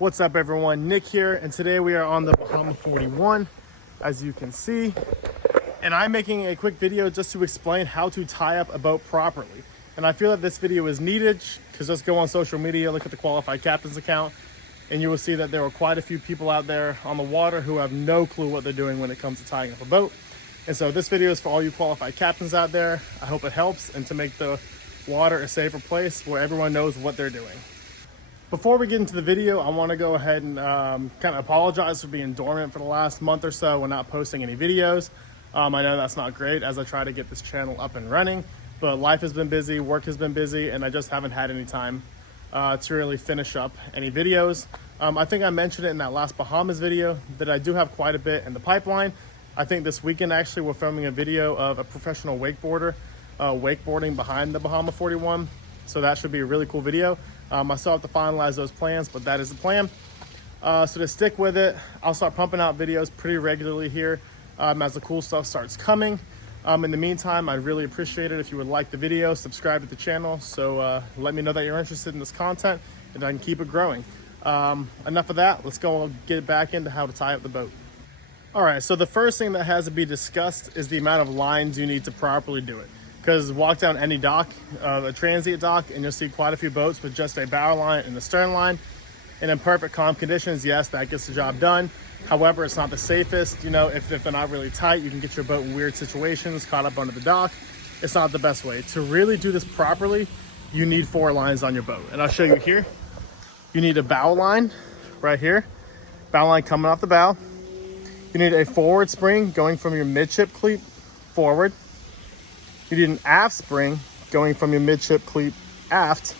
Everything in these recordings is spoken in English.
What's up everyone, Nick here, and today we are on the Bahama 41, as you can see. And I'm making a quick video just to explain how to tie up a boat properly. And I feel that this video is needed, because just go on social media, look at the Qualified Captains account, and you will see that there are quite a few people out there on the water who have no clue what they're doing when it comes to tying up a boat. And so this video is for all you qualified captains out there. I hope it helps and to make the water a safer place where everyone knows what they're doing. Before we get into the video, I want to go ahead and kind of apologize for being dormant for the last month or so and not posting any videos. I know that's not great as I try to get this channel up and running, but life has been busy, work has been busy, and I just haven't had any time to really finish up any videos. I think I mentioned it in that last Bahamas video that I do have quite a bit in the pipeline. I think this weekend actually we're filming a video of a professional wakeboarder wakeboarding behind the Bahama 41. So that should be a really cool video. I still have to finalize those plans, but that is the plan. So to stick with it, I'll start pumping out videos pretty regularly here as the cool stuff starts coming. In the meantime, I'd really appreciate it if you would like the video, subscribe to the channel, so let me know that you're interested in this content and I can keep it growing. Enough of that, let's go get back into how to tie up the boat. All right, so the first thing that has to be discussed is the amount of lines you need to properly do it. Because walk down any dock, a transient dock, and you'll see quite a few boats with just a bow line and a stern line. And in perfect calm conditions, yes, that gets the job done. However, it's not the safest. You know, if they're not really tight, you can get your boat in weird situations, caught up under the dock. It's not the best way. To really do this properly, you need 4 lines on your boat. And I'll show you here. You need a bow line right here. Bow line coming off the bow. You need a forward spring going from your midship cleat forward. You need an aft spring going from your midship cleat aft,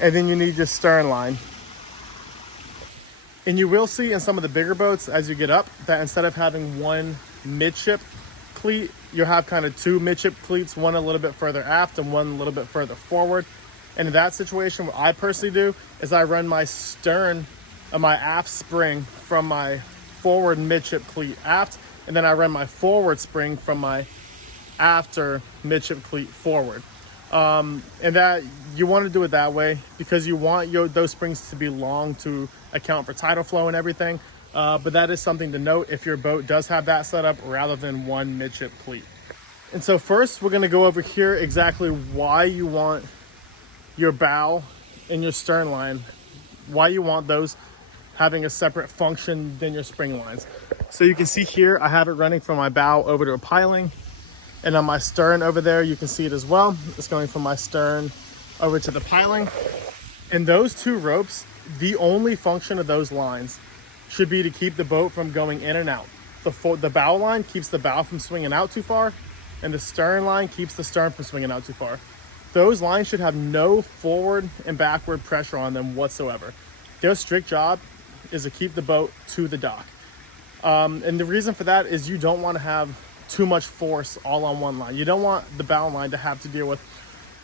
and then you need your stern line. And you will see in some of the bigger boats as you get up that instead of having one midship cleat, you'll have kind of 2 midship cleats, one a little bit further aft and one a little bit further forward. And in that situation, what I personally do is I run my stern of my aft spring from my forward midship cleat aft, and then I run my forward spring from my after midship cleat forward. And that you want to do it that way because you want those springs to be long to account for tidal flow and everything. But that is something to note if your boat does have that set up rather than one midship cleat. And so first we're going to go over here exactly why you want your bow and your stern line, why you want those having a separate function than your spring lines. So you can see here I have it running from my bow over to a piling. And on my stern over there, you can see it as well. It's going from my stern over to the piling. And those 2 ropes, the only function of those lines should be to keep the boat from going in and out. The bow line keeps the bow from swinging out too far, and the stern line keeps the stern from swinging out too far. Those lines should have no forward and backward pressure on them whatsoever. Their strict job is to keep the boat to the dock. And the reason for that is you don't want to have too much force all on one line. You don't want the bow line to have to deal with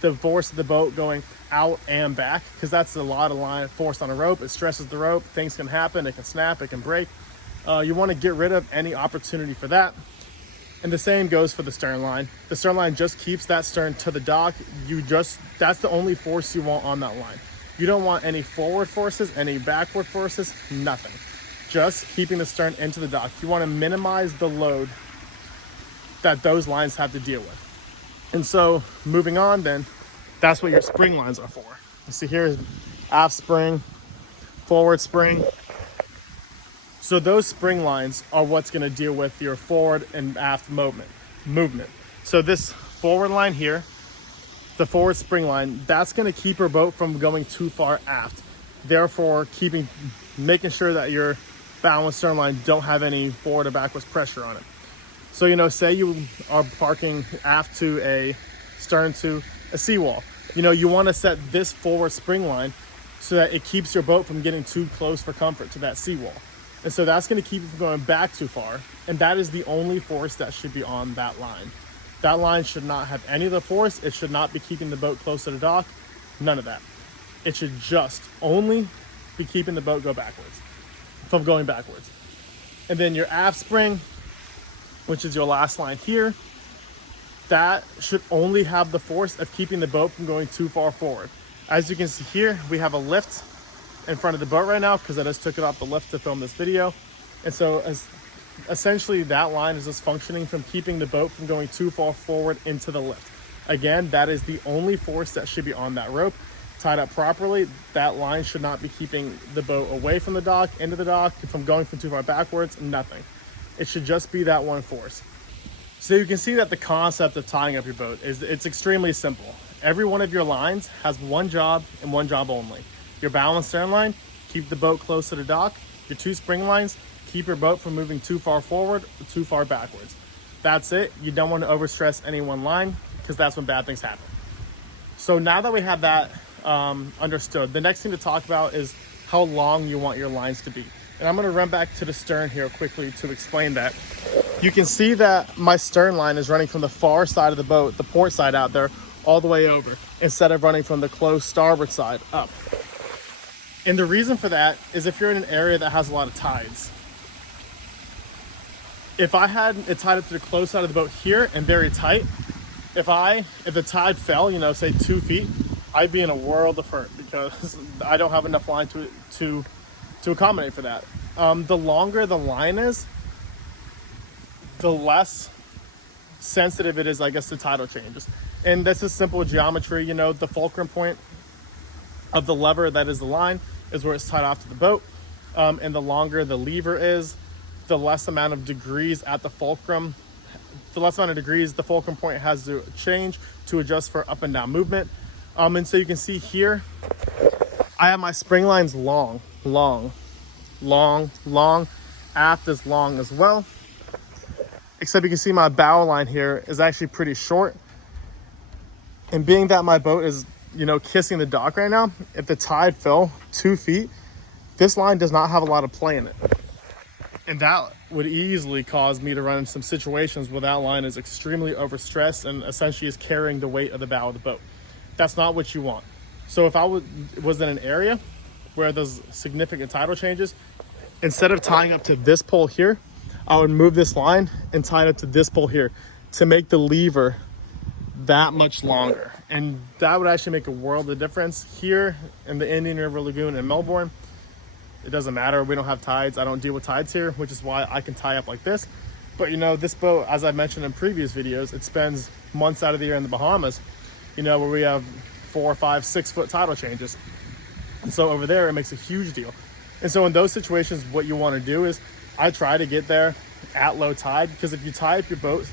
the force of the boat going out and back, because that's a lot of line force on a rope. It stresses the rope. Things can happen. It can snap. It can break. You want to get rid of any opportunity for that. And the same goes for the stern line. The stern line just keeps that stern to the dock. That's the only force you want on that line. You don't want any forward forces, any backward forces, nothing. Just keeping the stern into the dock. You want to minimize the load that those lines have to deal with. And so moving on then, that's what your spring lines are for. You see here is aft spring, forward spring. So those spring lines are what's going to deal with your forward and aft movement. So this forward line here, the forward spring line, that's going to keep your boat from going too far aft. Therefore, making sure that your bow and stern line don't have any forward or backwards pressure on it. So, you know, say you are parking aft to a stern to a seawall. You know, you want to set this forward spring line so that it keeps your boat from getting too close for comfort to that seawall. And so that's going to keep you from going back too far. And that is the only force that should be on that line. That line should not have any of the force. It should not be keeping the boat close to the dock. None of that. It should just only be keeping the boat from going backwards. And then your aft spring, which is your last line here, that should only have the force of keeping the boat from going too far forward. As you can see here, we have a lift in front of the boat right now because I just took it off the lift to film this video. And so essentially that line is just functioning from keeping the boat from going too far forward into the lift. Again, that is the only force that should be on that rope. Tied up properly, that line should not be keeping the boat away from the dock, into the dock, from going from too far backwards, nothing. It should just be that one force. So you can see that the concept of tying up your boat it's extremely simple. Every one of your lines has one job and one job only. Your balance stern line, keep the boat close to the dock. Your two spring lines, keep your boat from moving too far forward or too far backwards. That's it. You don't want to overstress any one line because that's when bad things happen. So now that we have that understood, the next thing to talk about is how long you want your lines to be. And I'm going to run back to the stern here quickly to explain that. You can see that my stern line is running from the far side of the boat, the port side out there, all the way over, instead of running from the close starboard side up. And the reason for that is if you're in an area that has a lot of tides. If I had it tied up to the close side of the boat here and very tight, if the tide fell, you know, say 2 feet, I'd be in a world of hurt because I don't have enough line to accommodate for that. The longer the line is, the less sensitive it is, I guess, to tidal changes. And that's just simple geometry. You know, the fulcrum point of the lever that is the line is where it's tied off to the boat. And the longer the lever is, the less amount of degrees at the fulcrum, the less amount of degrees the fulcrum point has to change to adjust for up and down movement. And so you can see here, I have my spring lines long, aft is long as well. Except you can see my bow line here is actually pretty short. And being that my boat is, you know, kissing the dock right now, if the tide fell 2 feet, this line does not have a lot of play in it. And that would easily cause me to run into some situations where that line is extremely overstressed and essentially is carrying the weight of the bow of the boat. That's not what you want. So if I was in an area where there's significant tidal changes, instead of tying up to this pole here, I would move this line and tie it up to this pole here to make the lever that much longer. And that would actually make a world of difference. Here in the Indian River Lagoon in Melbourne, it doesn't matter. We don't have tides. I don't deal with tides here, which is why I can tie up like this. But you know, this boat, as I mentioned in previous videos, it spends months out of the year in the Bahamas, you know, where we have 4, 5, 6 foot tidal changes. And so over there, it makes a huge deal. And so in those situations, what you want to do is I try to get there at low tide, because if you tie up your boat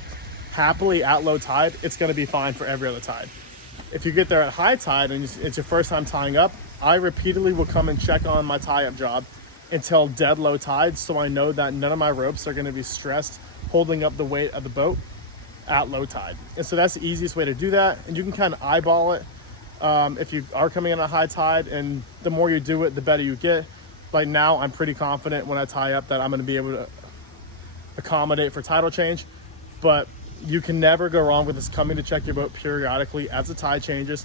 happily at low tide, it's going to be fine for every other tide. If you get there at high tide and it's your first time tying up, I repeatedly will come and check on my tie-up job until dead low tide, so I know that none of my ropes are going to be stressed holding up the weight of the boat at low tide. And so that's the easiest way to do that, and you can kind of eyeball it if you are coming in at high tide, and the more you do it, the better you get. Like now, I'm pretty confident when I tie up that I'm going to be able to accommodate for tidal change, but you can never go wrong with this coming to check your boat periodically as the tide changes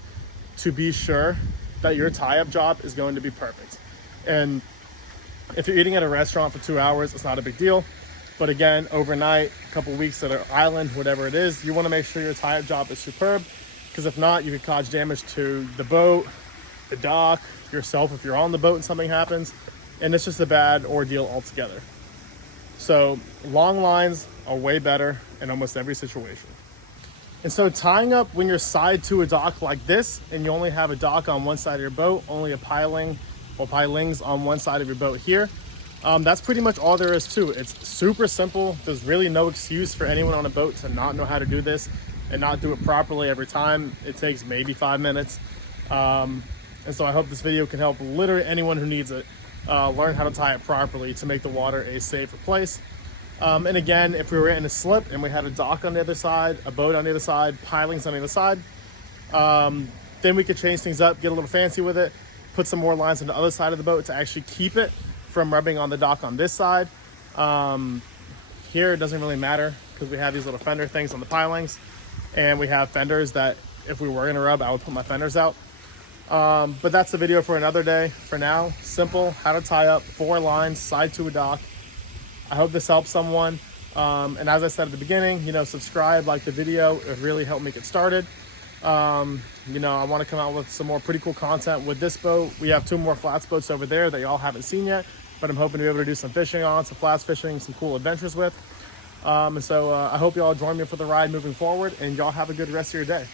to be sure that your tie-up job is going to be perfect. And if you're eating at a restaurant for 2 hours, it's not a big deal. But again, overnight, a couple weeks at an island, whatever it is, you want to make sure your tie-up job is superb, because if not, you could cause damage to the boat, the dock, yourself if you're on the boat and something happens, and it's just a bad ordeal altogether. So long lines are way better in almost every situation. And so tying up when you're side to a dock like this, and you only have a dock on one side of your boat, only a piling or pilings on one side of your boat here, that's pretty much all there is to it. It's super simple. There's really no excuse for anyone on a boat to not know how to do this and not do it properly every time. It takes maybe 5 minutes. And so I hope this video can help literally anyone who needs it learn how to tie it properly to make the water a safer place. And again, if we were in a slip and we had a dock on the other side, a boat on the other side, pilings on the other side, then we could change things up, get a little fancy with it, put some more lines on the other side of the boat to actually keep it from rubbing on the dock on this side. Here it doesn't really matter because we have these little fender things on the pilings, and we have fenders that if we were gonna rub, I would put my fenders out. But that's the video for another day. For now, simple, how to tie up 4 lines side to a dock. I hope this helps someone. And as I said at the beginning, you know, subscribe, like the video. It really helped me get started. You know, I want to come out with some more pretty cool content with this boat. We have 2 more flats boats over there that y'all haven't seen yet, but I'm hoping to be able to do some fishing on, some flats fishing, some cool adventures with. And so I hope y'all join me for the ride moving forward, and y'all have a good rest of your day.